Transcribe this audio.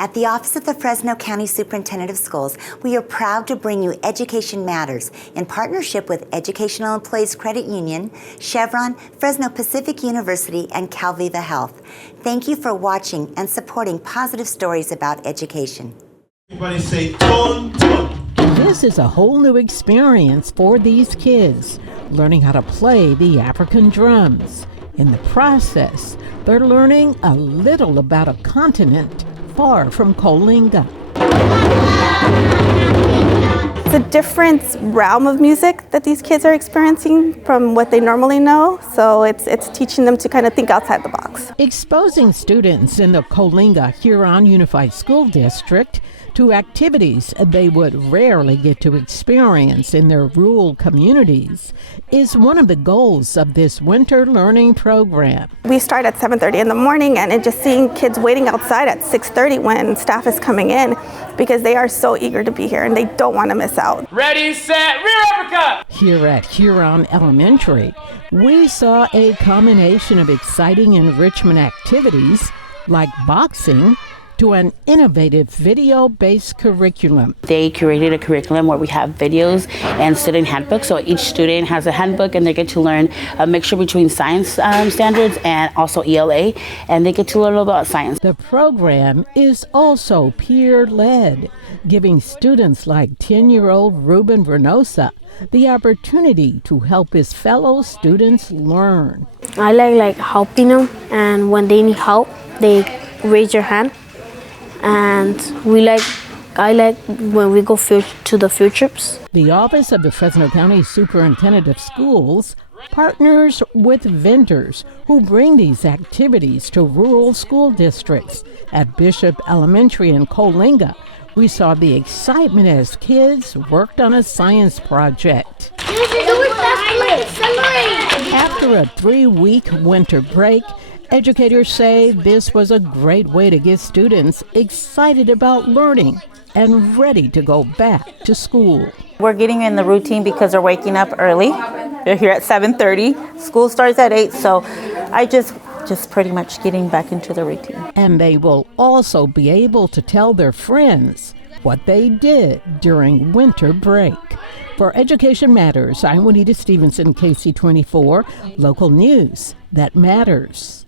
At the Office of the Fresno County Superintendent of Schools, we are proud to bring you Education Matters in partnership with Educational Employees Credit Union, Chevron, Fresno Pacific University, and Calviva Health. Thank you for watching and supporting positive stories about education. Everybody say ton, ton. This is a whole new experience for these kids, learning how to play the African drums. In the process, they're learning a little about a continent far from Coalinga. It's a different realm of music that these kids are experiencing from what they normally know, so it's teaching them to kind of think outside the box. Exposing students in the Coalinga-Huron Unified School District to activities they would rarely get to experience in their rural communities is one of the goals of this winter learning program. We start at 7:30 in the morning, and just seeing kids waiting outside at 6:30 when staff is coming in, because they are so eager to be here and they don't want to miss out. Ready, set, rear uppercut! Here at Huron Elementary, we saw a combination of exciting enrichment activities like boxing to an innovative video-based curriculum. They curated a curriculum where we have videos and student handbooks. So each student has a handbook and they get to learn a mixture between science standards and also ELA, and they get to learn about science. The program is also peer-led, giving students like 10-year-old Ruben Vernosa the opportunity to help his fellow students learn. I like helping them, and when they need help, they raise their hand. And I like when we go to the field trips. The Office of the Fresno County Superintendent of Schools partners with vendors who bring these activities to rural school districts. At Bishop Elementary in Coalinga, we saw the excitement as kids worked on a science project. After a 3-week winter break, educators say this was a great way to get students excited about learning and ready to go back to school. We're getting in the routine because they're waking up early. They're here at 7:30. School starts at 8, so I just pretty much getting back into the routine. And they will also be able to tell their friends what they did during winter break. For Education Matters, I'm Juanita Stevenson, KC24, local news that matters.